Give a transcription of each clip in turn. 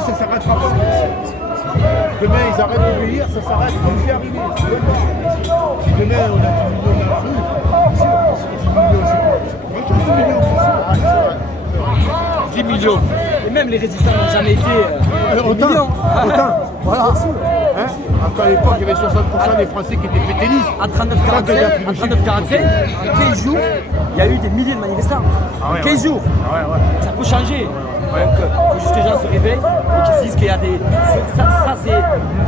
obéissent, ça s'arrêtera pas. Demain, ils arrêtent d'obéir, ça s'arrête. On y est arrivé. Si demain, on a 10 millions dans la rue, c'est 10 millions, c'est 10 millions. Et même les résistants n'ont jamais été millions. Autant, voilà. Hein, après, à l'époque, il y avait 60% des Français qui étaient pétainistes. En 39-45, en 15 jours, il y a eu des milliers de manifestants. En 15 jours. Ça peut changer. Donc, il faut juste que les gens se réveillent et qu'ils se disent qu'il y a des... Ça c'est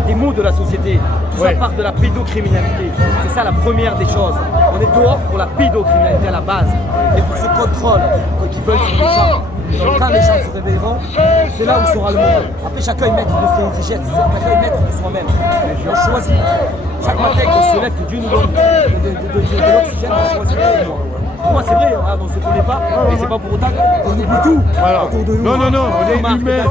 des maux de la société. Tout ça part de la pédocriminalité. C'est ça la première des choses. On est dehors pour la pédocriminalité à la base. Et pour ce contrôle qu'ils veulent sur les gens. Donc quand les gens se réveilleront, c'est là où sera le monde. Après, chacun est maître de ses gestes, chacun est maître de soi-même. On choisit. Chaque matin qu'on se lève, que Dieu nous donne de l'oxygène, on choisit. Pour moi, c'est vrai, on ne se connaît pas, mais c'est pas pour autant qu'on oublie tout autour de nous. Non, on est humain.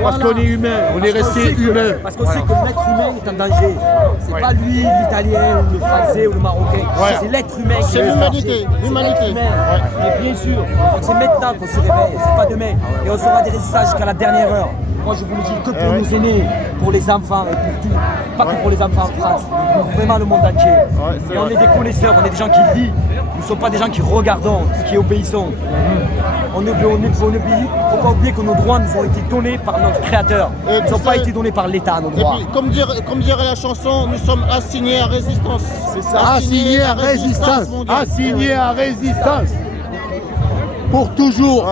Parce qu'on est humain, on est resté humain. Parce qu'on sait que l'être humain est en danger. C'est pas lui, l'Italien, ou le Français, ou le Marocain. C'est l'être humain qui est en danger. C'est l'humanité. Mais bien sûr, donc c'est maintenant qu'on se réveille, c'est pas demain. Et on sera des résultats jusqu'à la dernière heure. Moi, je vous le dis que pour nos aînés, pour les enfants et pour tout. Pas que pour les enfants en France, pour vraiment le monde entier. Et on est des connaisseurs, on est des gens qui lisent. Nous ne sommes pas des gens qui regardons, qui obéissons. On obéit. Il ne faut pas oublier que nos droits nous ont été donnés par notre créateur. Ils n'ont pas été donnés par l'État, nos droits. Et puis, comme dirait la chanson, nous sommes assignés à résistance. C'est ça. Assignés à résistance. Assignés à résistance. Pour toujours.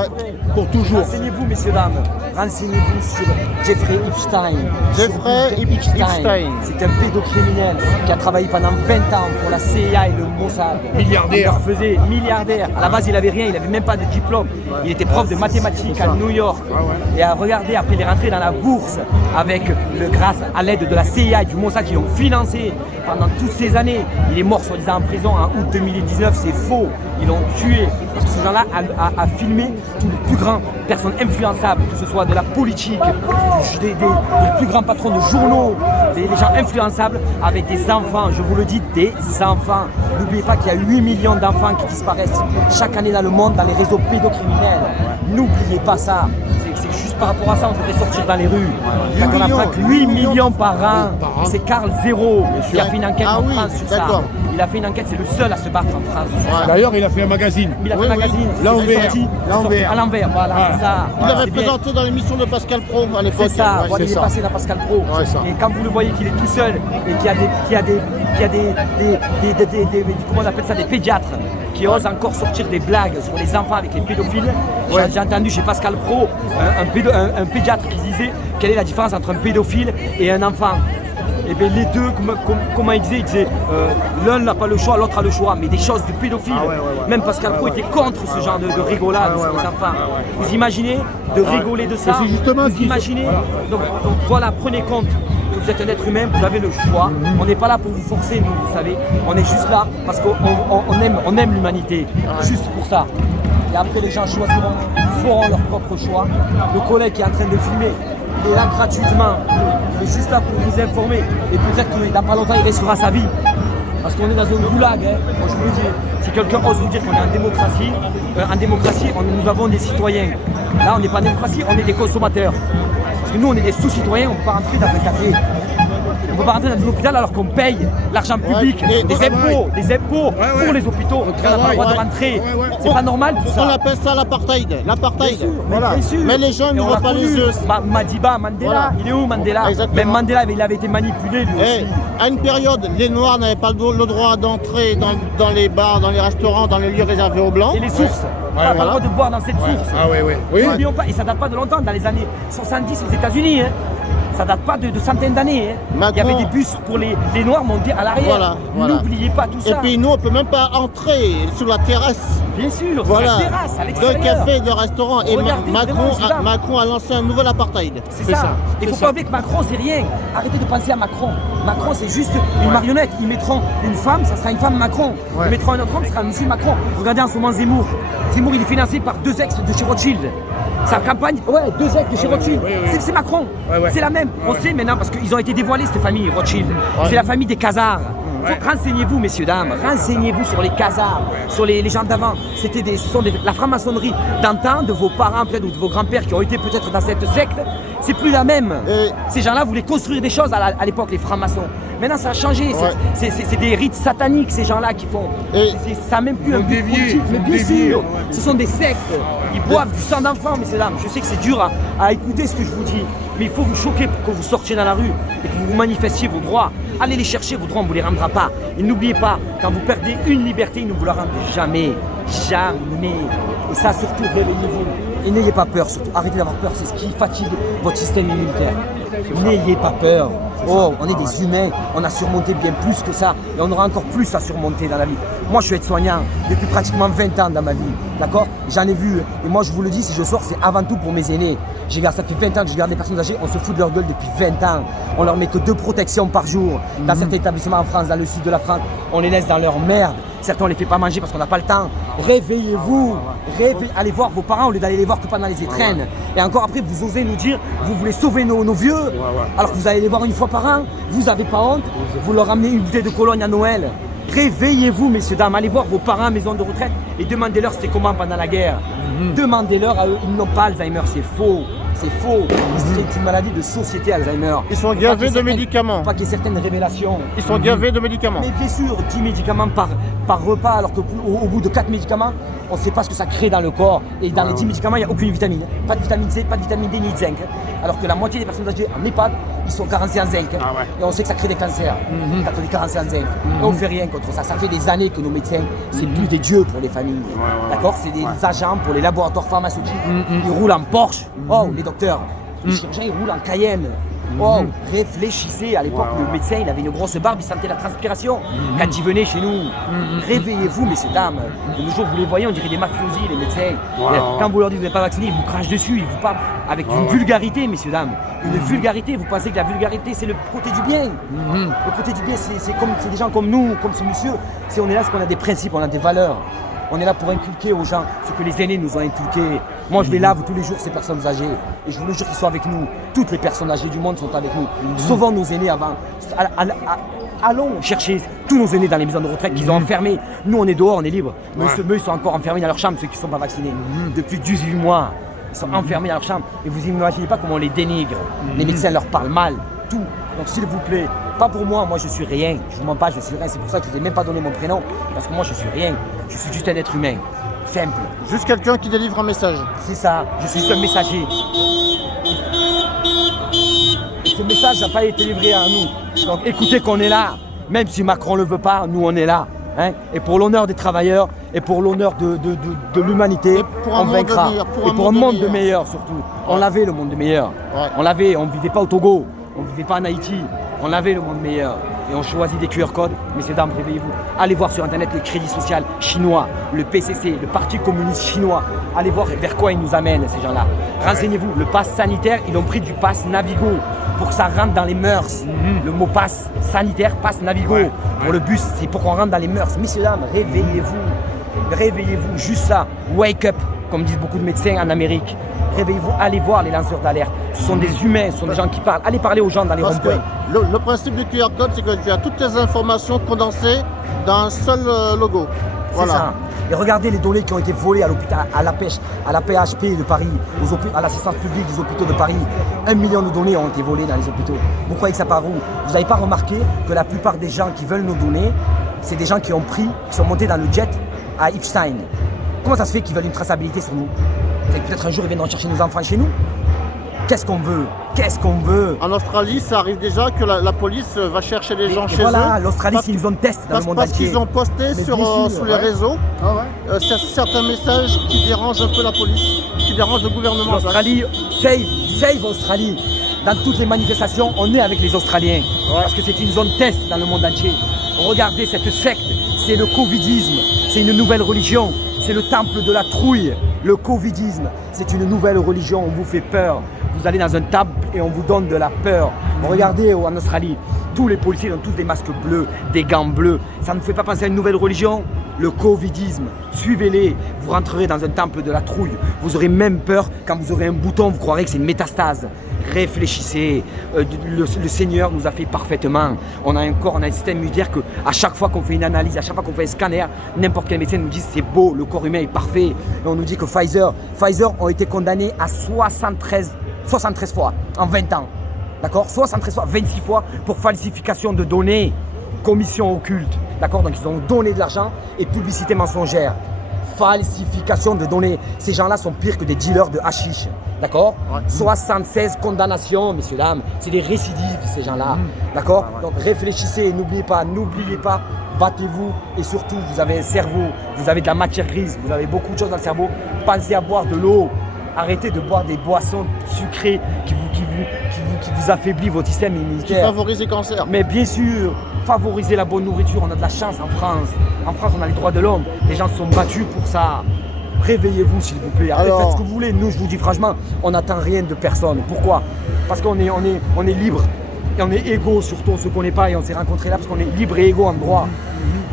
Pour toujours. Renseignez-vous, messieurs, dames. Renseignez-vous sur Jeffrey Epstein. C'est un pédocriminel qui a travaillé pendant 20 ans pour la CIA et le Mossad. Milliardaire. Il faisait milliardaire. À la base, il n'avait rien, il n'avait même pas de diplôme. Il était prof de mathématiques à New York. Et à regarder, après, il est rentré dans la bourse grâce à l'aide de la CIA et du Mossad qui l'ont financé pendant toutes ces années. Il est mort, soi-disant, en prison en août 2019. C'est faux. Ils l'ont tué. Parce que ce genre-là a filmé tous les plus grandes personnes influençables, que ce soit de la politique, des plus grands patrons de journaux, des gens influençables avec des enfants, je vous le dis, des enfants. N'oubliez pas qu'il y a 8 millions d'enfants qui disparaissent chaque année dans le monde dans les réseaux pédocriminels. N'oubliez pas ça. C'est juste par rapport à ça, on devrait sortir dans les rues. Quand on apprend que 8 millions par an, c'est Carl Zéro qui a fait une enquête en France sur ça. Il a fait une enquête, c'est le seul à se battre en France. D'ailleurs, il a fait un magazine. Il a fait un magazine. L'envers. À l'envers, voilà, c'est ça. Il avait présenté dans l'émission de Pascal Pro à l'époque. C'est ça, voilà, il est passé dans Pascal Pro. Et quand vous le voyez qu'il est tout seul et qu'il y a comment on appelle ça, des pédiatres qui osent encore sortir des blagues sur les enfants avec les pédophiles. J'ai entendu chez Pascal Pro un pédiatre qui disait quelle est la différence entre un pédophile et un enfant. Et bien les deux, comment il disait l'un n'a pas le choix, l'autre a le choix, mais des choses de pédophiles. Même Pascal Pro était contre ce genre de rigolade sur les enfants. Vous imaginez de rigoler de ça? C'est justement vous imaginez donc voilà, prenez compte que vous êtes un être humain, vous avez le choix. On n'est pas là pour vous forcer, nous, vous savez. On est juste là parce qu'on aime l'humanité, juste pour ça. Et après les gens choisiront, feront leur propre choix. Le collègue qui est en train de filmer, il est là gratuitement. Il est juste là pour vous informer. Et peut-être que dans pas longtemps, il risquera sa vie. Parce qu'on est dans un goulag. Moi, je vous le dis. Si quelqu'un ose vous dire qu'on est en démocratie, nous avons des citoyens. Là, on n'est pas en démocratie, on est des consommateurs. Parce que nous, on est des sous-citoyens, on ne peut pas rentrer dans un café. On ne peut pas rentrer dans un hôpital alors qu'on paye l'argent public, des impôts pour les hôpitaux. On n'a pas le droit de rentrer. C'est pas normal tout ça. On appelle ça l'apartheid. Bien sûr. Mais les gens n'ouvrent pas les yeux. Madiba, Mandela, il est où Mandela? Même Mandela, il avait été manipulé lui aussi. À une période, les Noirs n'avaient pas le droit d'entrer dans les bars, dans les restaurants, dans les lieux réservés aux Blancs. Et les sources. On n'a pas le droit de boire dans cette source. N'oublions pas, et ça date pas de longtemps, dans les années 70 aux États-Unis. Ça date pas de centaines d'années. Il y avait des bus pour les Noirs montés à l'arrière. N'oubliez pas tout ça. Et puis nous, on ne peut même pas entrer sur la terrasse. Bien sûr, sur la terrasse, à l'extérieur. De café, de restaurant. Et Macron a lancé un nouvel apartheid. C'est ça. Il ne faut pas oublier que Macron, c'est rien. Arrêtez de penser à Macron. Macron, c'est juste une marionnette. Ils mettront une femme, ça sera une femme Macron. Ils mettront un autre homme, ça sera un monsieur Macron. Regardez en ce moment Zemmour. Zemmour, il est financé par 2 ex de chez Rothschild. Sa campagne, 2 ex de chez Rothschild. C'est Macron. C'est la même. On sait maintenant parce qu'ils ont été dévoilés, cette famille Rothschild. C'est la famille des Khazars. Renseignez-vous, messieurs, dames, renseignez-vous sur les Khazars, sur les gens d'avant. La franc-maçonnerie d'antan, de vos parents peut-être ou de vos grands-pères qui ont été peut-être dans cette secte. C'est plus la même. Et- Ces gens-là voulaient construire des choses à l'époque, les francs-maçons. Maintenant, ça a changé. Ouais. C'est des rites sataniques, ces gens-là qui font. Et- Ça n'a même plus Ils un ont but dévié, politique. ils Mais ont bien dévié, sûr, ouais. ce sont des sectes. Ils boivent du sang d'enfant, messieurs dames. Je sais que c'est dur à écouter ce que je vous dis. Mais il faut vous choquer pour que vous sortiez dans la rue et que vous manifestiez vos droits. Allez les chercher, vos droits, on ne vous les rendra pas. Et n'oubliez pas, quand vous perdez une liberté, ils ne vous la rendent jamais. Jamais. Et ça, surtout, réveillez-vous. Et n'ayez pas peur, surtout. Arrêtez d'avoir peur, c'est ce qui fatigue votre système immunitaire. N'ayez pas peur. Oh, on est des humains, on a surmonté bien plus que ça. Et on aura encore plus à surmonter dans la vie. Moi, je suis aide-soignant depuis pratiquement 20 ans dans ma vie. D'accord? J'en ai vu. Et moi, je vous le dis, si je sors, c'est avant tout pour mes aînés. Ça fait 20 ans que je garde des personnes âgées, on se fout de leur gueule depuis 20 ans. On leur met que 2 protections par jour. Dans certains établissements en France, dans le sud de la France, on les laisse dans leur merde. Certains, on les fait pas manger parce qu'on n'a pas le temps. Réveillez-vous. Allez voir vos parents au lieu d'aller les voir que pendant les étrennes. Et encore après, vous osez nous dire, vous voulez sauver nos vieux, alors que vous allez les voir une fois par an. Vous n'avez pas honte. Vous leur ramenez une bouteille de Cologne à Noël. Réveillez-vous, messieurs, dames. Allez voir vos parents à maison de retraite et demandez-leur c'était comment pendant la guerre. Demandez-leur à eux. Ils n'ont pas Alzheimer, c'est faux. C'est faux. C'est une maladie de société, Alzheimer. Ils sont Faut pas gavés qu'il y ait de certaines- médicaments. faut pas qu'il y ait certaines révélations. Ils sont gavés de médicaments. Mais bien sûr, 10 médicaments par repas, alors qu'au au bout de 4 médicaments, on ne sait pas ce que ça crée dans le corps. Et dans les 10 médicaments, il n'y a aucune vitamine. Pas de vitamine C, pas de vitamine D ni de zinc. Alors que la moitié des personnes âgées en EHPAD, ils sont carencés en zinc. Et on sait que ça crée des cancers quand on est carencé en zinc. Et on ne fait rien contre ça. Ça fait des années que nos médecins, c'est plus des dieux pour les familles. D'accord? C'est des agents pour les laboratoires pharmaceutiques. Ils roulent en Porsche. Oh, les docteurs. Les chirurgiens, ils roulent en Cayenne. Oh, réfléchissez, à l'époque, le médecin, il avait une grosse barbe, il sentait la transpiration quand il venait chez nous. Réveillez-vous, messieurs, dames. Le jour où vous les voyez, on dirait des mafiosi, les médecins. Quand vous leur dites que vous n'êtes pas vacciné, ils vous crachent dessus, ils vous parlent avec une vulgarité, messieurs, dames. Une vulgarité, vous pensez que la vulgarité, c'est le côté du bien. Le côté du bien, c'est des gens comme nous, comme ce monsieur. On est là parce qu'on a des principes, on a des valeurs. On est là pour inculquer aux gens ce que les aînés nous ont inculqué. Moi, je les lave tous les jours, ces personnes âgées. Et je vous le jure qu'ils sont avec nous. Toutes les personnes âgées du monde sont avec nous. Sauvons nos aînés avant. Allons chercher tous nos aînés dans les maisons de retraite qu'ils ont enfermés. Nous, on est dehors, on est libre. Mais eux, ils sont encore enfermés dans leur chambre, ceux qui ne sont pas vaccinés. Depuis 18 mois, ils sont enfermés dans leur chambre. Et vous n'imaginez pas comment on les dénigre. Les médecins leur parlent mal. Tout. Donc, s'il vous plaît, pas pour moi je suis rien. Je vous mens pas, je suis rien. C'est pour ça que je ne vous ai même pas donné mon prénom. Parce que moi, je suis rien. Je suis juste un être humain. Simple. Juste quelqu'un qui délivre un message. C'est ça, je suis un messager. Et ce message n'a pas été livré à nous. Donc écoutez qu'on est là. Même si Macron ne le veut pas, nous on est là. Hein. Et pour l'honneur des travailleurs et pour l'honneur de l'humanité, Et pour un on monde vaincra. meilleur, pour et un pour un monde monde de meilleur. meilleur surtout. On l'avait le monde de meilleur. Ouais. On l'avait, on ne vivait pas au Togo, on ne vivait pas en Haïti. On avait le monde meilleur. Et on choisit des QR codes. Messieurs, dames, réveillez-vous. Allez voir sur internet le Crédit Social chinois, le PCC, le Parti communiste chinois. Allez voir vers quoi ils nous amènent, ces gens-là. Renseignez-vous. Le pass sanitaire, ils ont pris du pass Navigo pour que ça rentre dans les mœurs. Le mot pass sanitaire, pass Navigo. Pour le bus, c'est pour qu'on rentre dans les mœurs. Messieurs, dames, réveillez-vous. Réveillez-vous. Juste ça. Wake up, comme disent beaucoup de médecins en Amérique. Réveillez-vous, allez voir les lanceurs d'alerte. Ce sont des humains, ce sont des gens qui parlent. Allez parler aux gens dans les Parce que ronds-points. le principe du QR code, c'est que tu as toutes tes informations condensées dans un seul logo. C'est ça. Et regardez les données qui ont été volées à l'hôpital, à la PHP de Paris, à l'assistance publique des hôpitaux de Paris. 1 million de données ont été volées dans les hôpitaux. Vous croyez que ça part où? Vous n'avez pas remarqué que la plupart des gens qui veulent nos données, c'est des gens qui sont montés dans le jet à Epstein. Comment ça se fait qu'ils veulent une traçabilité sur nous? Peut-être un jour ils viendront chercher nos enfants chez nous. Qu'est-ce qu'on veut? Qu'est-ce qu'on veut? En Australie, ça arrive déjà que la police va chercher les gens Et chez voilà, eux. l'Australie, Parce- c'est une zone test dans le monde Parce entier. qu'ils ont posté Mais sur bien sûr, les réseaux certains messages qui dérangent un peu la police, qui dérangent le gouvernement. en place. L'Australie, save Australie. Dans toutes les manifestations, on est avec les Australiens. Parce que c'est une zone test dans le monde entier. Regardez cette secte, c'est le covidisme. C'est une nouvelle religion. C'est le temple de la trouille. Le covidisme, c'est une nouvelle religion. On vous fait peur. Vous allez dans un temple et on vous donne de la peur. Regardez en Australie, tous les policiers ont tous des masques bleus, des gants bleus. Ça ne vous fait pas penser à une nouvelle religion? Le covidisme. Suivez-les, vous rentrerez dans un temple de la trouille. Vous aurez même peur, quand vous aurez un bouton, vous croirez que c'est une métastase. Réfléchissez, le Seigneur nous a fait parfaitement. On a un corps, on a un système immunitaire que à chaque fois qu'on fait une analyse, à chaque fois qu'on fait un scanner, n'importe quel médecin nous dit c'est beau, le corps humain est parfait. Et on nous dit que Pfizer ont été condamnés à 73 73 fois en 20 ans. D'accord, 73 fois, 26 fois pour falsification de données, commission occulte. D'accord, donc ils ont donné de l'argent et publicité mensongère. Falsification de données. Ces gens-là sont pires que des dealers de hashish. D'accord, 76 condamnations, messieurs, dames. C'est des récidives, ces gens-là. D'accord, donc réfléchissez, n'oubliez pas, battez-vous et surtout, vous avez un cerveau, vous avez de la matière grise, vous avez beaucoup de choses dans le cerveau. Pensez à boire de l'eau. Arrêtez de boire des boissons sucrées qui vous affaiblissent votre système immunitaire. Qui favorise les cancers. Mais bien sûr, favorisez la bonne nourriture. On a de la chance en France. En France, on a les droits de l'homme. Les gens se sont battus pour ça. Réveillez-vous, s'il vous plaît. Après, faites ce que vous voulez. Nous, je vous dis franchement, on n'attend rien de personne. Pourquoi? Parce qu'on est libre. Et on est égaux, surtout on ne se connaît pas et on s'est rencontrés là parce qu'on est libre et égaux en droit.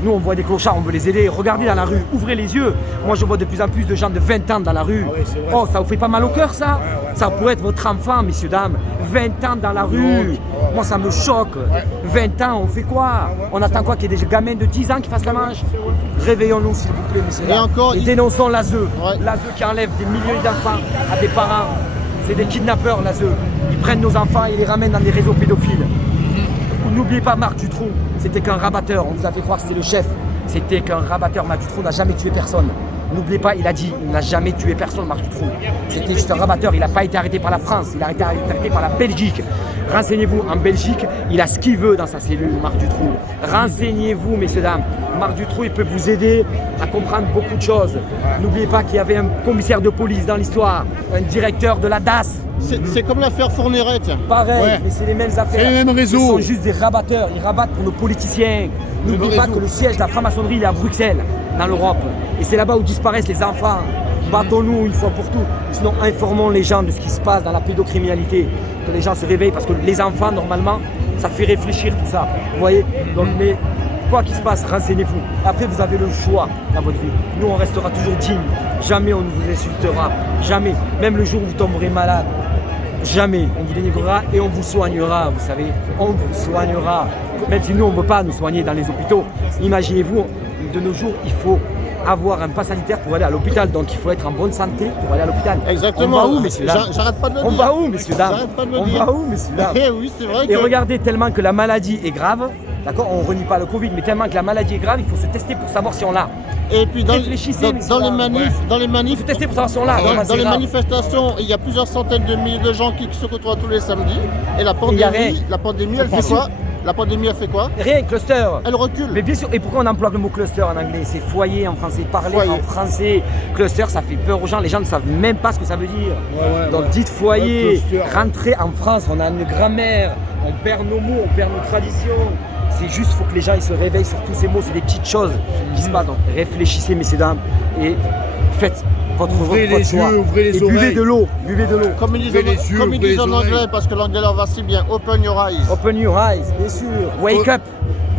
Nous, on voit des clochards, on veut les aider. Regardez dans la rue, ouvrez les yeux. Moi, je vois de plus en plus de gens de 20 ans dans la rue. Oh, ça vous fait pas mal au cœur, ça? Ça pourrait être votre enfant, messieurs, dames. 20 ans dans la rue. Moi, ça me choque. 20 ans, on fait quoi? On attend quoi? Qu'il y ait des gamins de 10 ans qui fassent la manche? Réveillons-nous, s'il vous plaît, messieurs, dames. Et dénonçons l'ASE. L'ASE qui enlève des milliers d'enfants à des parents. C'est des kidnappeurs, l'ASE. Ils prennent nos enfants et les ramènent dans des réseaux pédophiles. N'oubliez pas Marc Dutroux, c'était qu'un rabatteur, on vous a fait croire que c'était le chef. C'était qu'un rabatteur, Marc Dutroux n'a jamais tué personne. N'oubliez pas, il a dit, il n'a jamais tué personne, Marc Dutroux. C'était juste un rabatteur, il n'a pas été arrêté par la France, il a été arrêté par la Belgique. Renseignez-vous, en Belgique, il a ce qu'il veut dans sa cellule, Marc Dutroux. Renseignez-vous, messieurs, dames. Marc Dutroux, il peut vous aider à comprendre beaucoup de choses. N'oubliez pas qu'il y avait un commissaire de police dans l'histoire, un directeur de la DAS. C'est comme l'affaire Fourniret. Pareil, mais c'est les mêmes affaires. C'est les mêmes réseaux. Ils sont juste des rabatteurs, ils rabattent pour nos politiciens. N'oubliez pas que le siège de la franc-maçonnerie, il est à Bruxelles, dans l'Europe. Et c'est là-bas où disparaissent les enfants. Battons-nous une fois pour toutes. Sinon, informons les gens de ce qui se passe dans la pédocriminalité. Que les gens se réveillent parce que les enfants, normalement, ça fait réfléchir tout ça. Vous voyez? Donc, mais quoi qu'il se passe, renseignez-vous. Après, vous avez le choix dans votre vie. Nous, on restera toujours dignes. Jamais on ne vous insultera. Jamais. Même le jour où vous tomberez malade. Jamais. On vous dénigrera et on vous soignera, vous savez. On vous soignera. Même si nous, on ne veut pas nous soigner dans les hôpitaux. Imaginez-vous, de nos jours, il faut avoir un pass sanitaire pour aller à l'hôpital. Donc, il faut être en bonne santé pour aller à l'hôpital. Exactement. On va où, messieurs, dames? J'arrête pas de le dire. On va où, messieurs, dames? J'arrête pas de le On dire. va où, messieurs, dames? Eh oui, c'est vrai Et que... regardez, tellement que la maladie est grave, d'accord, on ne renie pas le Covid, mais tellement que la maladie est grave, il faut se tester pour savoir si on l'a. Et puis dans les Il manifs, faut tester pour savoir si on l'a. dans les manifestations, il y a plusieurs centaines de milliers de gens qui se retrouvent tous les samedis. Et la pandémie, elle fait quoi? La pandémie, elle fait quoi? Rien, cluster. Elle recule. Mais bien sûr, et pourquoi on emploie le mot cluster en anglais? C'est foyer en français, parler en français. Cluster, ça fait peur aux gens, les gens ne savent même pas ce que ça veut dire. Donc dites foyer, rentrez en France, on a une grammaire, on perd nos mots, on perd nos traditions. C'est juste, il faut que les gens ils se réveillent sur tous ces mots, c'est des petites choses qui se passent. Donc réfléchissez, messieurs, dames, et faites votre choix. Ouvrez les yeux, ouvrez les oreilles. Buvez de l'eau, buvez de l'eau. Comme ils disent en anglais, parce que l'anglais leur va si bien, open your eyes. Open your eyes, bien sûr. Wake up.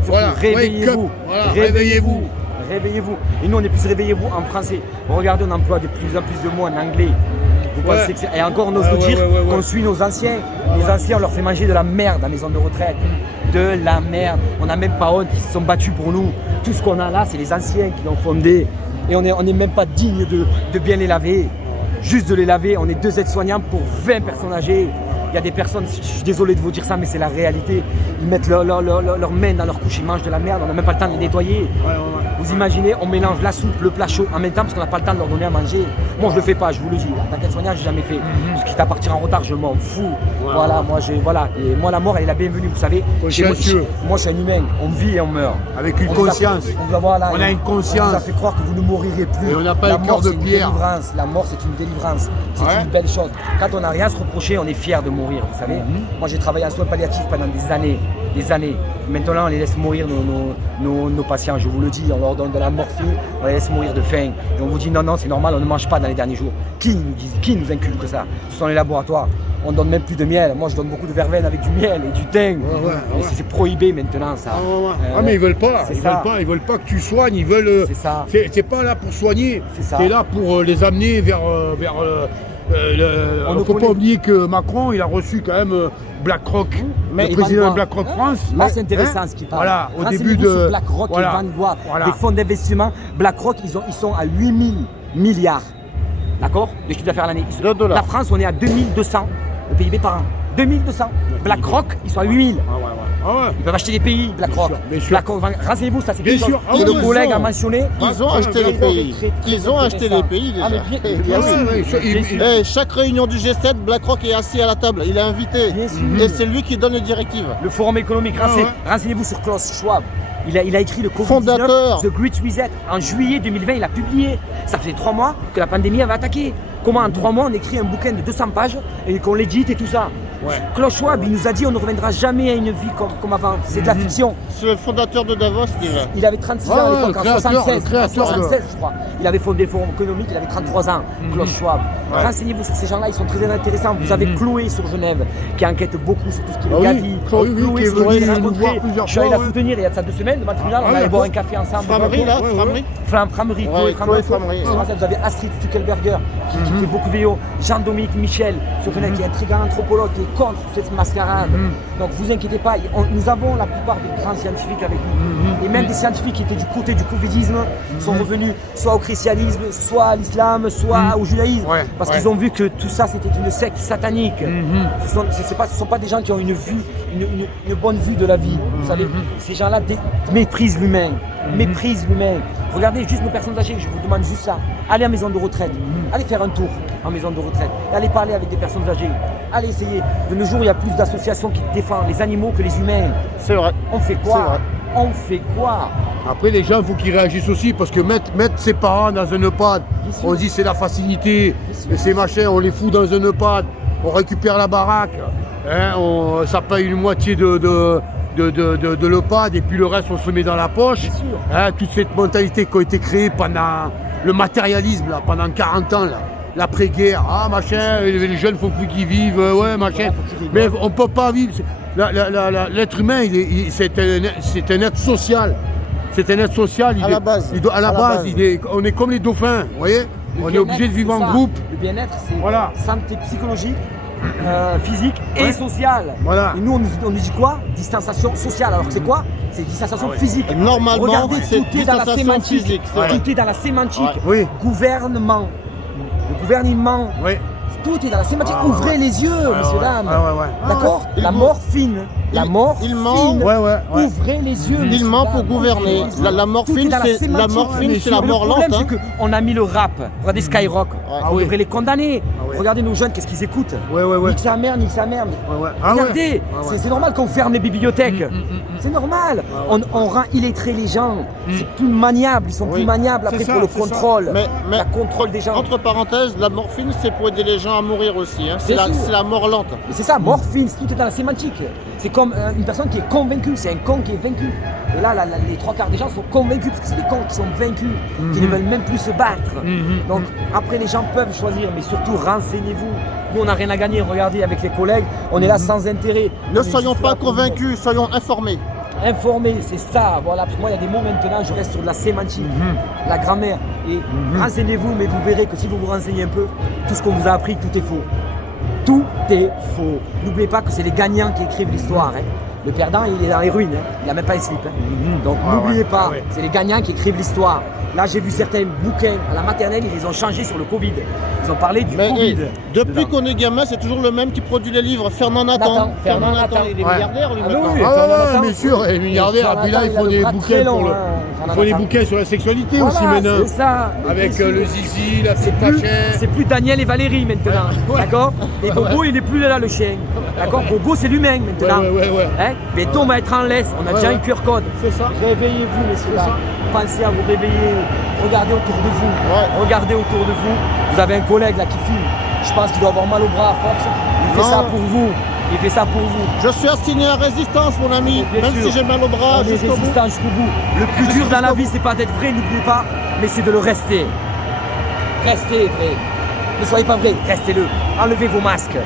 Voilà, réveillez-vous. Voilà, réveillez-vous. Réveillez-vous. Et nous, on est plus réveillez-vous en français. Regardez, on emploie de plus en plus de mots en anglais. Vous pensez que et encore, on ose nous dire qu'on suit nos anciens. Les anciens, on leur fait manger de la merde à la maison de retraite. De la merde. On n'a même pas honte, ils se sont battus pour nous. Tout ce qu'on a là, c'est les anciens qui l'ont fondé. Et on n'est même pas digne de bien les laver. Juste de les laver, on est 2 aides-soignants pour 20 personnes âgées. Il y a des personnes, je suis désolé de vous dire ça, mais c'est la réalité. Ils mettent leurs mains dans leur couche, ils mangent de la merde, on n'a même pas le temps de les nettoyer. Vous imaginez, on mélange la soupe, le plat chaud en même temps parce qu'on n'a pas le temps de leur donner à manger. Moi, je le fais pas, je vous le dis. En tant qu'aide-soignant, j'ai jamais fait. Parce quitte à partir en retard, je m'en fous. Et moi, la mort, elle est la bienvenue, vous savez. Moi, je suis un humain. On vit et on meurt. Avec une conscience. On a une conscience. On vous a fait croire que vous ne mourriez plus. Et on n'a pas le cœur de pierre. La mort, c'est une délivrance. C'est une belle chose. Quand on n'a rien à se reprocher, on est fier de mourir, vous savez. Moi, j'ai travaillé en soins palliatifs pendant des années. Maintenant, on les laisse mourir, nos patients, je vous le dis. On leur donne de la morphine, on les laisse mourir de faim. Et on vous dit non, c'est normal, on ne mange pas dans les derniers jours. Qui nous inculque ça? Ce sont les laboratoires. On ne donne même plus de miel. Moi, je donne beaucoup de verveine avec du miel et du thym. C'est prohibé maintenant, ça. Mais ils veulent pas. Ils veulent pas que tu soignes. Ils veulent. C'est ça. C'est pas là pour soigner. C'est là pour les amener vers. On ne peut pas oublier que Macron, il a reçu quand même BlackRock, le président de BlackRock France. Là, c'est intéressant ce qu'il parle. Voilà, au début de BlackRock et Vanguard, des fonds d'investissement. BlackRock, ils sont à 8 000 milliards. D'accord? De chiffre d'affaires à l'année. La France, on est à 2200 le PIB par an. 2200. BlackRock, ils sont à 8000. Ah ouais. Ils peuvent acheter des pays, BlackRock. Bien sûr. BlackRock, renseignez-vous, ça c'est Bien quelque chose sûr. Ah que oui, le ils collègue ont- a mentionné. Ils ont acheté les pays. Ils ont acheté les pays déjà. Ah, mais bien, Eh, bien oui. sûr. Ouais, ouais, Bien sûr. Eh, chaque réunion du G7, BlackRock est assis à la table, il est invité. Bien sûr. Et c'est lui qui donne les directives. Le forum économique, ouais. renseignez-vous sur Klaus Schwab. Il a écrit le Covid-19, Fondateur. The Great Reset. En juillet 2020, il a publié. Ça faisait 3 mois que la pandémie avait attaqué. Comment en 3 mois on écrit un bouquin de 200 pages et qu'on l'édite et tout ça. Ouais. Klaus Schwab, il nous a dit on ne reviendra jamais à une vie comme avant. C'est de la fiction. C'est le fondateur de Davos déjà. Il avait 36 ans Ouais, à ouais, l'époque, le en créateur, 76, le créateur en de- 76, je crois. Il avait fondé le Forum économique, il avait 33 ans, Klaus Schwab. Ouais. Renseignez-vous sur ces gens-là, ils sont très intéressants. Vous avez Chloé sur Genève, qui enquête beaucoup sur tout ce qui est Ah le oui, Gavi. Chloé, oui, qui est c'est venue qui j'ai nous rencontré. voir plusieurs Je suis allé fois, la ouais. soutenir il y a de ça 2 semaines devant le tribunal, on Ah, allait boire un d'accord. café ensemble. Framery là, ouais, ouais. Framery. Framery, Ouais, Chloé Framery. Sur ça, vous avez Astrid Stuckelberger, qui fait beaucoup de vidéos. Jean-Dominique Michel, sur Genève, qui est un très grand anthropologue, qui est contre cette mascarade. Donc vous inquiétez pas, nous avons la plupart des grands scientifiques avec nous. Et même des scientifiques qui étaient du côté du covidisme sont revenus soit au christianisme, soit à l'islam, soit au judaïsme. Ouais, Parce ouais. qu'ils ont vu que tout ça c'était une secte satanique. Ce ne sont pas des gens qui ont une vue, une bonne vue de la vie. Vous savez, ces gens-là méprisent l'humain. Méprisent l'humain. Regardez juste nos personnes âgées, je vous demande juste ça. Allez en maison de retraite, allez faire un tour en maison de retraite, allez parler avec des personnes âgées, allez essayer. De nos jours, il y a plus d'associations qui défendent les animaux que les humains. C'est vrai. On fait C'est quoi vrai. On fait quoi? Après, les gens, il faut qu'ils réagissent aussi parce que mettre ses parents dans un EHPAD, Bien sûr. on dit c'est la facilité, sûr. et ces machins, on les fout dans un EHPAD, on récupère la baraque, hein, ça paye une moitié de l'EHPAD et puis le reste, on se le met dans la poche. Bien sûr. Hein, toute cette mentalité qui a été créée pendant le matérialisme, là, pendant 40 ans, là. L'après-guerre, ah machin, les jeunes, faut plus qu'ils vivent, ouais, machin. faut qu'ils Mais rigolent. on ne peut pas vivre. L'être humain, c'est un être social. C'est un être social. À la base. À la base, on est comme les dauphins, vous voyez. Le On est bien-être, obligé de vivre c'est en ça. groupe. Le bien-être, c'est Voilà. santé psychologique, physique et Ouais. sociale. Voilà. Et nous, on nous dit quoi? Distanciation sociale. Alors que c'est quoi? C'est distanciation physique. Normalement, Regardez, c'est tout est dans la distanciation sémantique. physique, c'est vrai. Tout est dans la sémantique. Oui. Gouvernement. Le gouvernement. Oui. Tout est dans la sémantique. Ah, Ouvrez ouais. les yeux, messieurs, ouais. dames. Ouais. D'accord? Il La ment. morphine. La Il morphine. ment. Ouais. Ouvrez les yeux. Il messieurs, ment dames. pour gouverner. Ouvrez les yeux. La Tout est morphine, dans la c'est sémantique. la mort Le lente. problème, hein. c'est qu'on a mis le rap. Regardez Skyrock. On oui. devrait les condamner. oui. Regardez nos jeunes, qu'est-ce qu'ils écoutent. Ouais. Nique sa mère, nique sa mère. Ouais. Ah Regardez, ouais. c'est normal qu'on ferme les bibliothèques. C'est normal. On rend illettrés les gens. C'est plus maniable. Ils sont Oui. plus maniables après C'est ça, pour le c'est ça. contrôle. Mais- La contrôle des gens. Entre parenthèses, la morphine, c'est pour aider les gens à mourir aussi. hein. Bien sûr. C'est la mort lente. Mais c'est ça, morphine, tout est dans la sémantique. C'est comme une personne qui est convaincue, c'est un con qui est vaincu. Et là, les 3 quarts des gens sont convaincus parce que c'est des cons qui sont vaincus, qui ne veulent même plus se battre. Donc après, les gens peuvent choisir, mais surtout renseignez-vous. Nous, on n'a rien à gagner. Regardez avec les collègues, on est là sans intérêt. Ne On est soyons juste pas là pour convaincus, soyons informés. informé, c'est ça. Voilà. Puis moi, il y a des mots maintenant, je reste sur de la sémantique, la grammaire. Et renseignez-vous, mais vous verrez que si vous vous renseignez un peu, tout ce qu'on vous a appris, tout est faux. Tout est faux. N'oubliez pas que c'est les gagnants qui écrivent l'histoire. hein. Le perdant, il est dans les ruines. hein. Il n'a même pas un slip. hein. Donc n'oubliez pas, c'est les gagnants qui écrivent l'histoire. Là, j'ai vu certains bouquins à la maternelle, ils les ont changés sur le Covid. Ils ont parlé du Mais Covid. depuis qu'on est gamin, c'est toujours le même qui produit les livres. Fernand Nathan. Fernand Nathan. il est Ouais. milliardaire lui Ah maintenant. oui, Ah Fernand ouais, Nathan. bien sûr, et milliardaire. Fernand Puis là, il Nathan, faut il a des le bras bouquins très pour long, le. hein, Il Fernand faut des Nathan. bouquins sur la sexualité Voilà, aussi maintenant. c'est ça. Avec Bien sûr. le zizi, la petite C'est cachette. plus Daniel et Valérie maintenant, Ouais. d'accord? Et Bobo, il n'est plus là, le chien, d'accord? Bobo, c'est l'humain maintenant. Ouais. Hein? Bientôt, on va être en laisse, on a déjà ouais. un QR code. C'est ça. Réveillez-vous, messieurs, dames. Pensez à vous réveiller. Regardez autour de vous. Ouais. Regardez autour de vous. Vous avez un collègue là qui filme. Je pense qu'il doit avoir mal au bras à force. Il fait Non. ça pour vous. Il fait ça pour vous. Je suis assigné à résistance, mon ami. Bien Même sûr. si j'ai mal au bras On est jusqu'au bout. résistant jusqu'au bout. Le plus dur dans la vie, c'est pas d'être vrai, n'oubliez pas, mais c'est de le rester. Restez vrai. Ne soyez pas vrai, restez-le. Enlevez vos masques.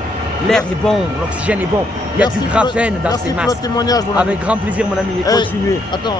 L'air est bon, l'oxygène est bon. Il y a Merci du pour le- graphène dans merci ces pour le masques. témoignage, mon ami. Avec grand plaisir, mon ami. Et Hey, continuez. Attends,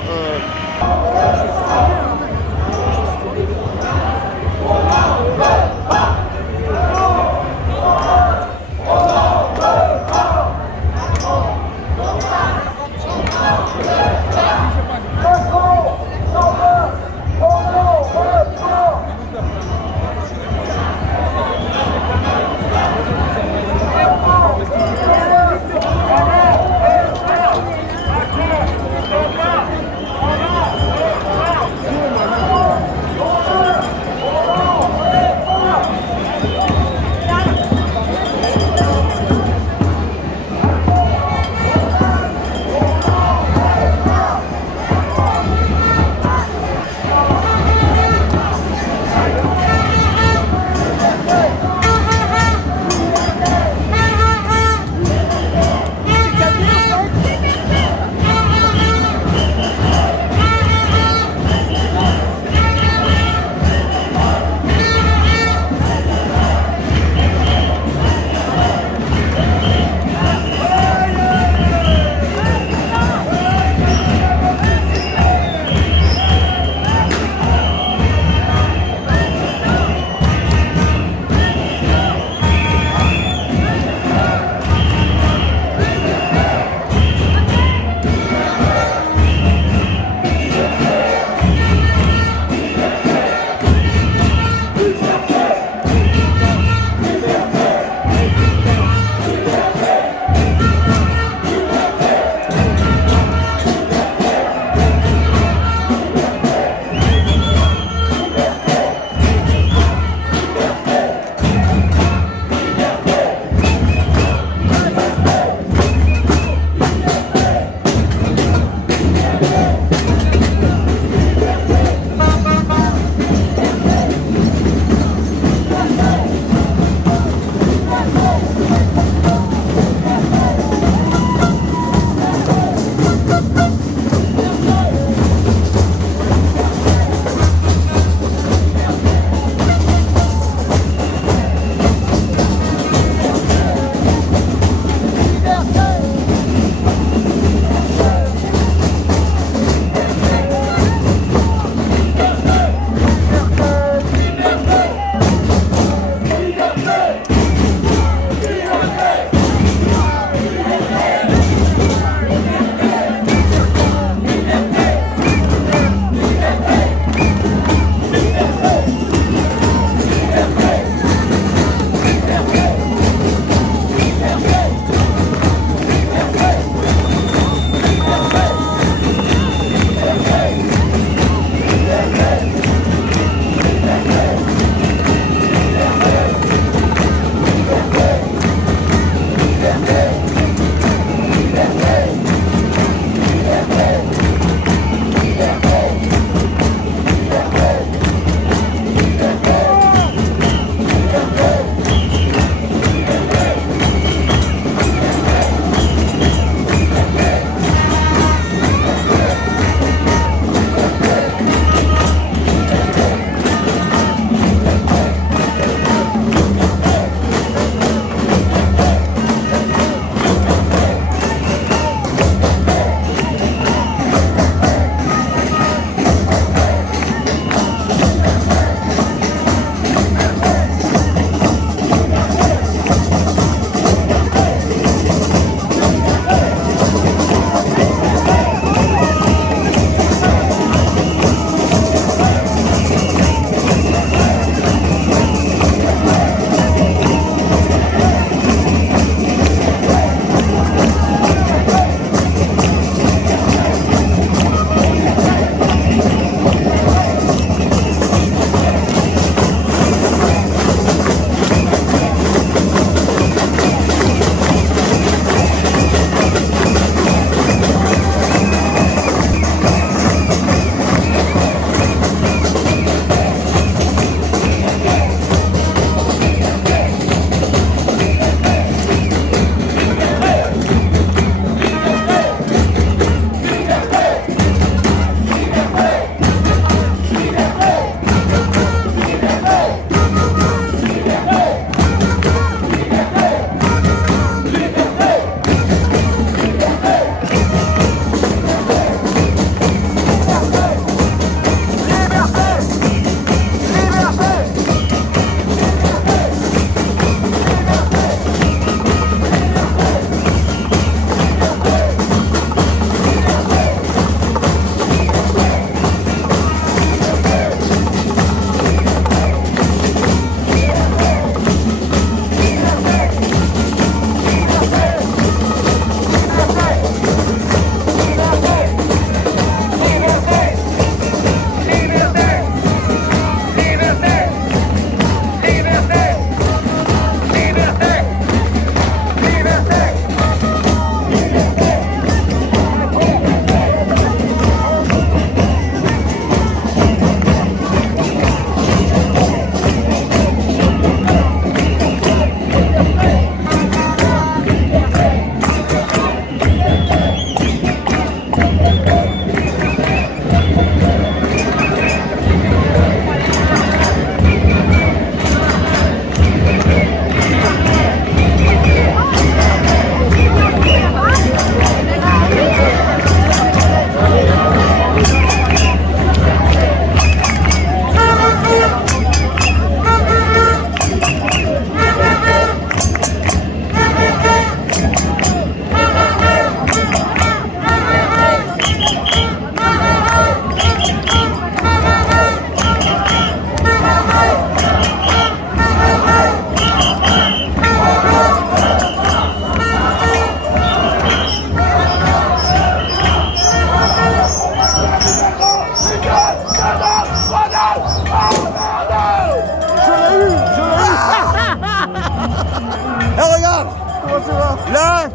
comment tu vas? Là,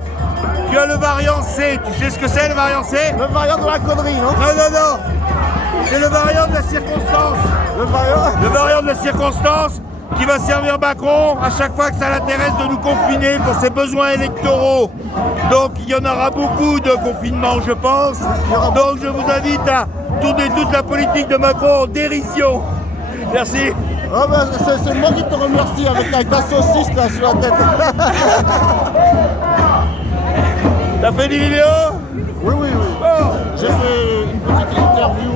tu as le variant C. Tu sais ce que c'est le variant C? Le variant de la connerie, non? Non, non, non. C'est le variant de la circonstance. Le variant? Le variant de la circonstance qui va servir Macron à chaque fois que ça l'intéresse de nous confiner pour ses besoins électoraux. Donc il y en aura beaucoup de confinements, je pense. Donc je vous invite à tourner toute la politique de Macron en dérision. Merci. Ah ben, c'est moi qui te remercie avec ta saucisse là sur la tête. T'as fait des vidéos? Oui, oui, oui. Oh, J'ai fait une petite interview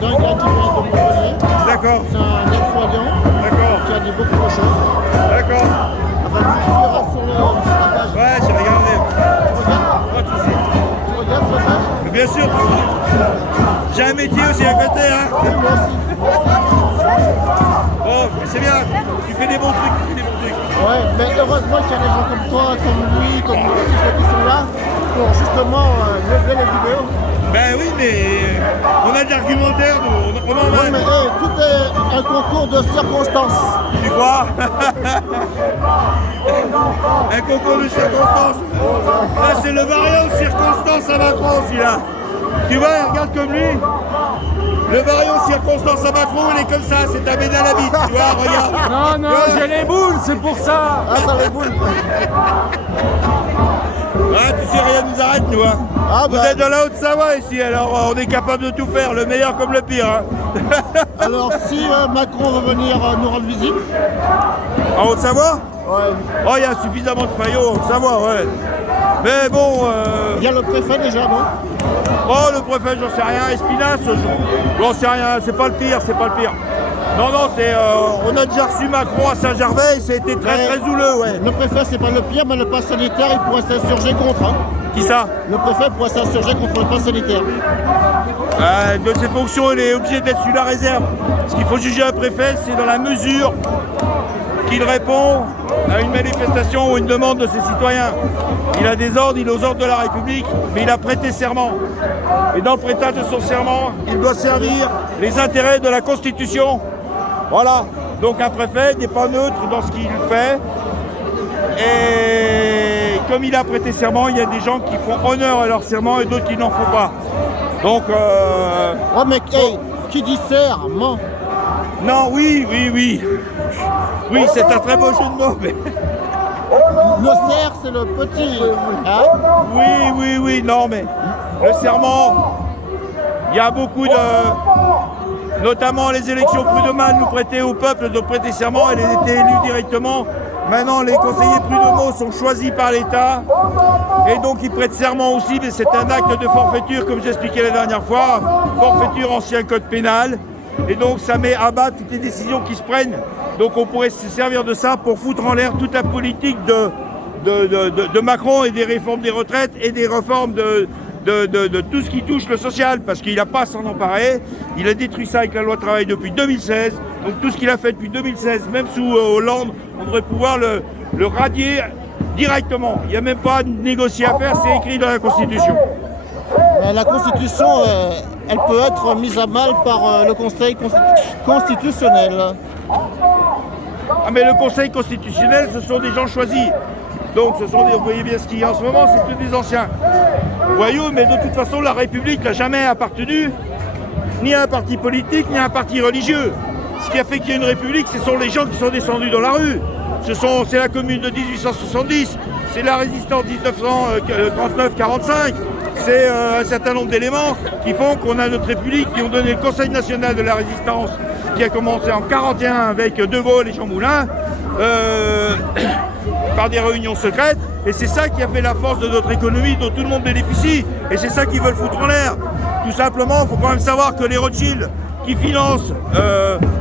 d'un gars qui vient de Montpellier. d'accord, C'est un ex-soignant d'accord, qui a dit beaucoup de choses. d'accord. Enfin, tu verras sur la page. Ouais, j'ai regardé. Tu regardes? Pas de soucis. Tu regardes sur la page? Mais bien sûr, j'ai un métier aussi à côté, hein. Oui, moi aussi. Oh, mais c'est bien, tu fais des bons trucs, tu fais des bons trucs. Ouais, mais heureusement qu'il y a des gens comme toi, comme lui, comme tous ceux qui sont là, pour justement lever les vidéos. Ben oui, mais on a de l'argumentaire, nous. On en a. Oui, mais hey, tout est un concours de circonstances. Tu crois? Un concours de circonstances. Là, c'est le variant de circonstances à Macron, celui-là. Tu vois, regarde comme lui. Le variant circonstance à Macron, il est comme ça, c'est un bédal à la bite, tu vois, regarde. Non, non, j'ai les boules, c'est pour ça. Ah, t'as les boules. Ah, tu sais, rien nous arrête, nous. Hein. Ah, Vous bah, êtes dans la Haute-Savoie ici, alors on est capable de tout faire, le meilleur comme le pire. Hein. alors, si Macron veut venir nous rendre visite, En Haute-Savoie? ouais. Oh, il y a suffisamment de faillots en Haute-Savoie, ouais. Mais bon, Il y a le préfet déjà, non? oh, le préfet, j'en sais rien. Espinasse, j'en sais rien. C'est pas le pire, c'est pas le pire. Non, non, c'est. On a déjà reçu Macron à Saint-Gervais et ça a été très, très houleux, ouais. Le préfet, c'est pas le pire, mais le pass sanitaire, il pourrait s'insurger contre. Hein. Qui ça? Le préfet pourrait s'insurger contre le pass sanitaire. De ses fonctions, il est obligé d'être sur la réserve. Ce qu'il faut juger un préfet, c'est dans la mesure qu'il répond à une manifestation ou une demande de ses citoyens. Il a des ordres, il est aux ordres de la République, mais il a prêté serment. Et dans le prêtage de son serment, il doit servir les intérêts de la Constitution. Voilà. Donc un préfet n'est pas neutre dans ce qu'il fait. Et comme il a prêté serment, il y a des gens qui font honneur à leur serment et d'autres qui n'en font pas. Donc, Ouais, mais hey, qui dit serment? non, oui, oui, oui. Oui, c'est un très beau jeu de mots, mais... Le cerf, c'est le petit. Hein? Oui, oui, oui, non, mais le serment, il y a beaucoup de... Notamment les élections prud'homales nous prêtaient au peuple de prêter serment et ils étaient élus directement. Maintenant, les conseillers prud'homaux sont choisis par l'État et donc ils prêtent serment aussi, mais c'est un acte de forfaiture, comme j'expliquais la dernière fois, forfaiture ancien code pénal. Et donc ça met à bas toutes les décisions qui se prennent. Donc on pourrait se servir de ça pour foutre en l'air toute la politique de Macron et des réformes des retraites et des réformes de tout ce qui touche le social, parce qu'il n'a pas à s'en emparer. Il a détruit ça avec la loi travail depuis 2016. Donc tout ce qu'il a fait depuis 2016, même sous Hollande, on devrait pouvoir le radier directement. Il n'y a même pas de négocier à faire, c'est écrit dans la Constitution. Mais la Constitution, elle peut être mise à mal par le Conseil constitutionnel. Ah mais le Conseil constitutionnel, ce sont des gens choisis. Donc ce sont des, vous voyez bien ce qu'il y a en ce moment, c'est tous des anciens voyous, mais de toute façon la République n'a jamais appartenu ni à un parti politique, ni à un parti religieux. Ce qui a fait qu'il y a une République, ce sont les gens qui sont descendus dans la rue. C'est la commune de 1870, c'est la résistance 1939-45, c'est un certain nombre d'éléments qui font qu'on a notre République, qui ont donné le Conseil national de la résistance, qui a commencé en 1941 avec De Gaulle et Jean Moulin, par des réunions secrètes, et c'est ça qui a fait la force de notre économie dont tout le monde bénéficie, et c'est ça qu'ils veulent foutre en l'air. Tout simplement, il faut quand même savoir que les Rothschild qui financent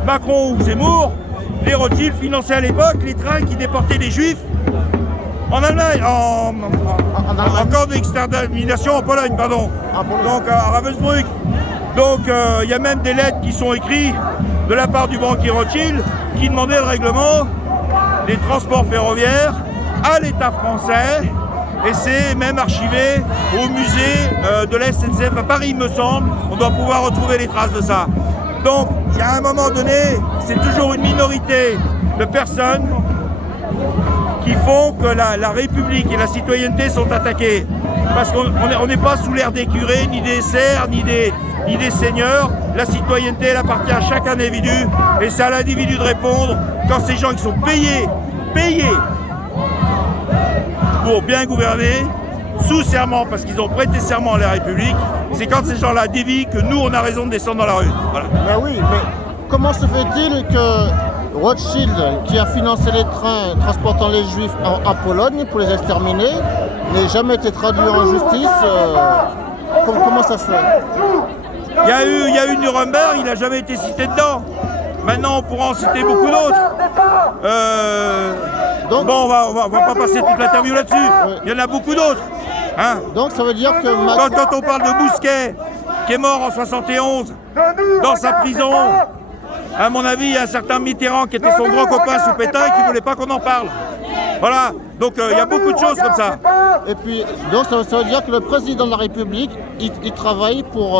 Macron ou Zemmour, les Rothschild finançaient à l'époque les trains qui déportaient les Juifs en Allemagne, en camp d'extermination en Pologne, pardon. Donc à Ravensbrück. Donc il y a même des lettres qui sont écrites de la part du banquier Rothschild qui demandait le règlement des transports ferroviaires à l'État français, et c'est même archivé au musée de la SNCF à Paris, il me semble. On doit pouvoir retrouver les traces de ça. Donc, il y a un moment donné, c'est toujours une minorité de personnes qui font que la République et la citoyenneté sont attaquées. Parce qu'on n'est pas sous l'ère des curés, ni des serfs, ni des seigneurs. La citoyenneté, elle appartient à chaque individu, et c'est à l'individu de répondre quand ces gens qui sont payés pour bien gouverner, sous serment, parce qu'ils ont prêté serment à la République, c'est quand ces gens-là dévient que nous, on a raison de descendre dans la rue. Voilà. Ben oui, mais comment se fait-il que Rothschild, qui a financé les trains transportant les Juifs en Pologne pour les exterminer, n'ait jamais été traduit en justice comment ça se fait? Il y a eu Nuremberg, il n'a jamais été cité dedans. Maintenant, on pourra en citer beaucoup d'autres. Donc, bon, on va pas passer toute l'interview là-dessus. Ouais. Il y en a beaucoup d'autres. Hein. Donc ça veut dire que quand on parle de Bousquet, qui est mort en 71, dans sa prison, à mon avis, il y a un certain Mitterrand qui était son grand copain sous Pétain et qui ne voulait pas qu'on en parle. Voilà, donc il y a beaucoup de choses comme ça. Et puis, donc ça veut dire que le président de la République, il travaille pour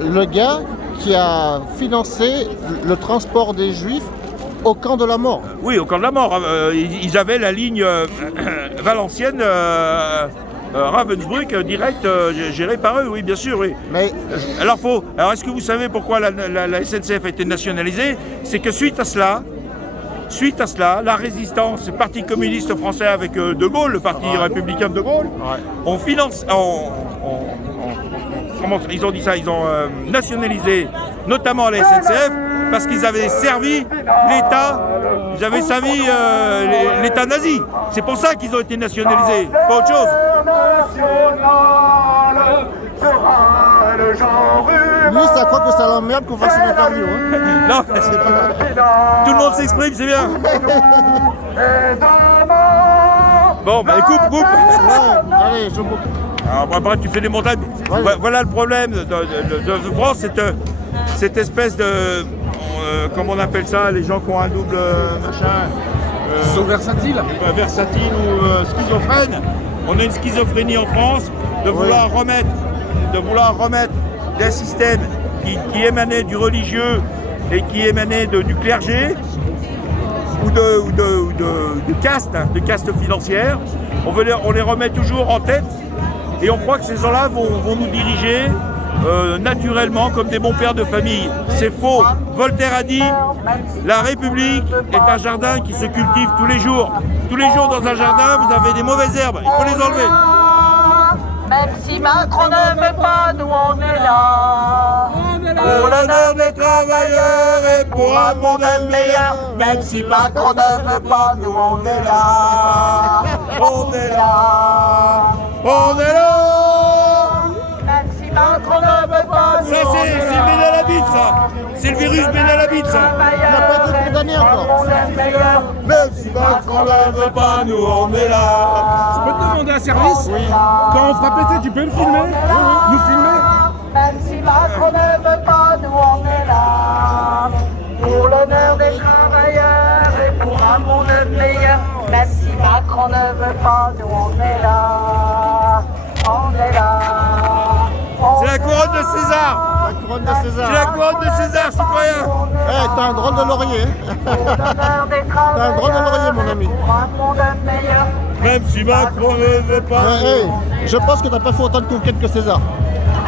le gars qui a financé le transport des Juifs au camp de la mort. Oui, au camp de la mort. Ils avaient la ligne Valenciennes, Ravensbrück, direct, gérée par eux, oui, bien sûr, oui. Mais Alors, est-ce que vous savez pourquoi la SNCF a été nationalisée? C'est que suite à cela, la résistance, le Parti communiste français avec De Gaulle, le Parti républicain de Gaulle, on finance, ils ont dit ça, ils ont nationalisé notamment la SNCF parce qu'ils avaient servi l'État, l'État nazi. C'est pour ça qu'ils ont été nationalisés, pas autre chose. lui, ça croit que ça l'emmerde qu'on fasse une interview. Hein. Non, c'est pas... Tout le monde s'exprime, c'est bien. Bon, bah coupe. Ouais, allez, je coupe. Alors, après, tu fais des montagnes. Voilà le problème de France, cette espèce de... comment on appelle ça, les gens qui ont un double machin. Ils sont versatiles. Versatile ou schizophrène. On a une schizophrénie en France de vouloir remettre d'un système qui émanait du religieux et qui émanait du clergé ou de caste financière. On les remet toujours en tête et on croit que ces gens-là vont nous diriger naturellement comme des bons pères de famille. C'est faux. Voltaire a dit « La République est un jardin qui se cultive tous les jours. Tous les jours dans un jardin, vous avez des mauvaises herbes. Il faut les enlever. » Même si Macron ne veut pas, nous on est là. Pour l'honneur des travailleurs et pour un monde meilleur. Même si Macron ne veut pas, nous on est là. On est là. On est là. Même si Macron ne veut pas, nous Ça, c'est le Bénalabite, ça. C'est le virus Bénalabite, ça. Il n'a pas été condamné encore. Même si Macron ne veut pas, nous on est là. Je peux te demander un service? Oui. Quand on fera péter, tu peux le filmer? Nous filmer? Même si Macron ne veut pas, nous on est là. Pour l'honneur des travailleurs et pour un monde meilleur. Même si Macron ne veut pas, nous on est là. On est là. C'est la couronne de César. La couronne de César. C'est la couronne de César, citoyen. Eh, t'as un drôle de laurier. T'as un drôle de laurier, mon ami. Pour un monde meilleur. Même si Macron ne veut pas. Eh, je pense que t'as pas fait autant de conquêtes que César.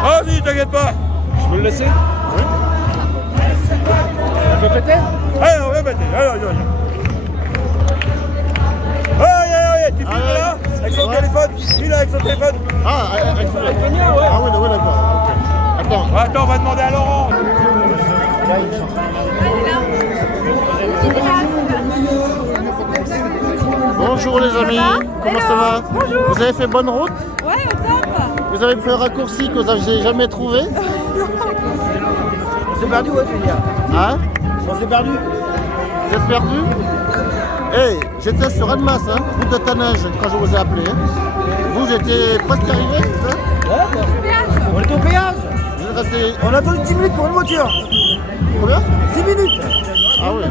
Ah si, t'inquiète pas. Je peux le laisser? Oui. Tu peux péter? Allez, on va péter. Allez. Tu filmes là? Avec son téléphone? Lui là, avec son téléphone. Ah, oui, d'accord. Okay. Attends, on va demander à Laurent. Bonjour les amis, comment ça va? Bonjour. Vous avez fait bonne route? Ouais, au top. Vous avez fait un raccourci que vous n'avez jamais trouvé? On s'est perdu, ouais, tu veux dire? Hein? On s'est perdu. Vous êtes perdu? Hey, j'étais sur Annemasse, hein, route de Taninge, quand je vous ai appelé. Hein. Vous étiez presque arrivé, c'est ça? On est au péage. Vous êtes resté... On a attendu 10 minutes pour une voiture. Combien? 10 minutes. Ah oui.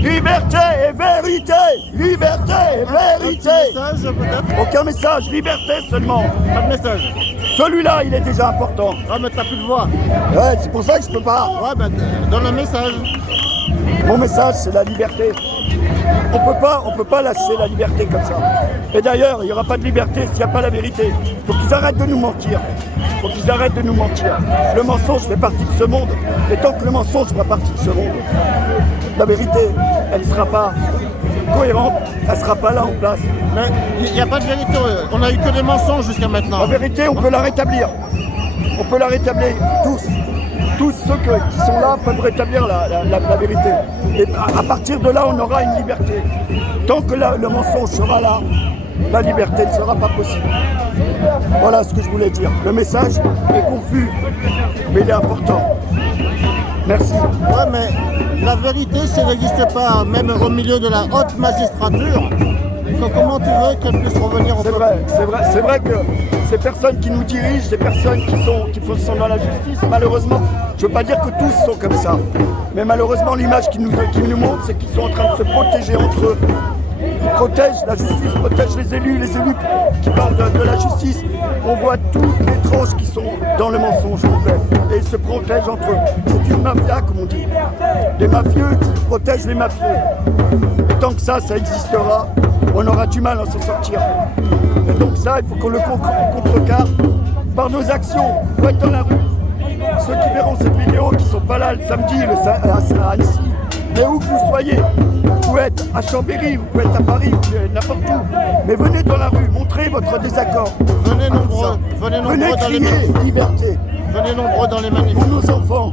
Liberté, vérité, liberté, vérité. Message peut-être. Aucun message, liberté seulement. Pas de message. Celui-là, il est déjà important. Ah mais t'as plus de voix. Ouais, c'est pour ça que je peux pas. Ouais ben donne un message. Mon message, c'est la liberté. On peut pas lâcher la liberté comme ça. Et d'ailleurs, il n'y aura pas de liberté s'il n'y a pas la vérité. Il faut qu'ils arrêtent de nous mentir. Il faut qu'ils arrêtent de nous mentir. Le mensonge fait partie de ce monde. Et tant que le mensonge fera partie de ce monde, la vérité, elle ne sera pas cohérente, elle ne sera pas là en place. Mais il n'y a pas de vérité. On a eu que des mensonges jusqu'à maintenant. La vérité, on peut la rétablir. On peut la rétablir tous. Tous ceux qui sont là peuvent rétablir la vérité. Et à partir de là, on aura une liberté. Tant que le mensonge sera là, la liberté ne sera pas possible. Voilà ce que je voulais dire. Le message est confus, mais il est important. Merci. Ouais mais la vérité, si elle n'existe pas, même au milieu de la haute magistrature, comment tu veux qu'elle puisse revenir au peuple? C'est vrai que ces personnes qui nous dirigent, ces personnes qui sont dans la justice, malheureusement, je ne veux pas dire que tous sont comme ça, mais malheureusement l'image qu'ils nous montrent, c'est qu'ils sont en train de se protéger entre eux. Ils protègent la justice, protègent les élus qui parlent de la justice. On voit toutes les tranches qui sont dans le mensonge complet. Et ils se protègent entre eux. C'est une mafia, comme on dit. Des mafieux qui protègent les mafieux. Et tant que ça existera, on aura du mal à s'en sortir. Et donc ça, il faut qu'on le contrecarre par nos actions. Il faut être dans la rue. Ceux qui verront cette vidéo, qui ne sont pas là le samedi à Annecy, mais où que vous soyez, vous pouvez être à Chambéry, vous pouvez être à Paris, vous pouvez être n'importe où. Mais venez dans la rue, montrez votre désaccord. Venez nombreux, Venez dans les crier manifs. liberté Venez nombreux dans les manifs. pour nos enfants.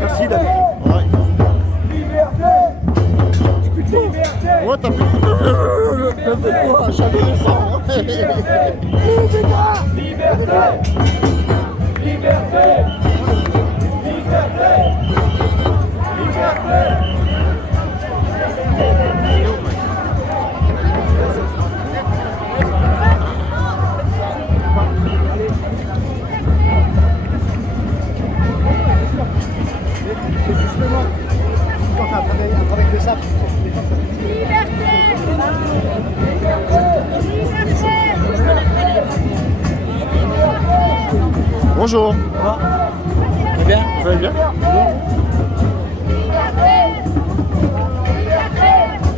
Merci David. Ouais. Ouais, t'as plus de quoi, jamais Bonjour. Très bien. Vous allez bien?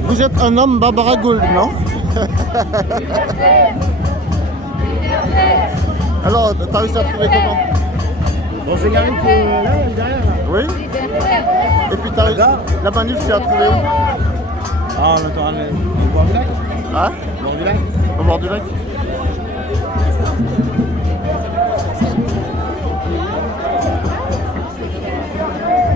Vous êtes un homme Barbara Gould, non? Alors, t'as réussi à trouver comment? Bon, c'est Karine qui est là, derrière. Oui? Et puis la manif, tu l'as trouvée où? Ah, on entend au bord du lac. Hein? Au bord du lac. Au bord du lac?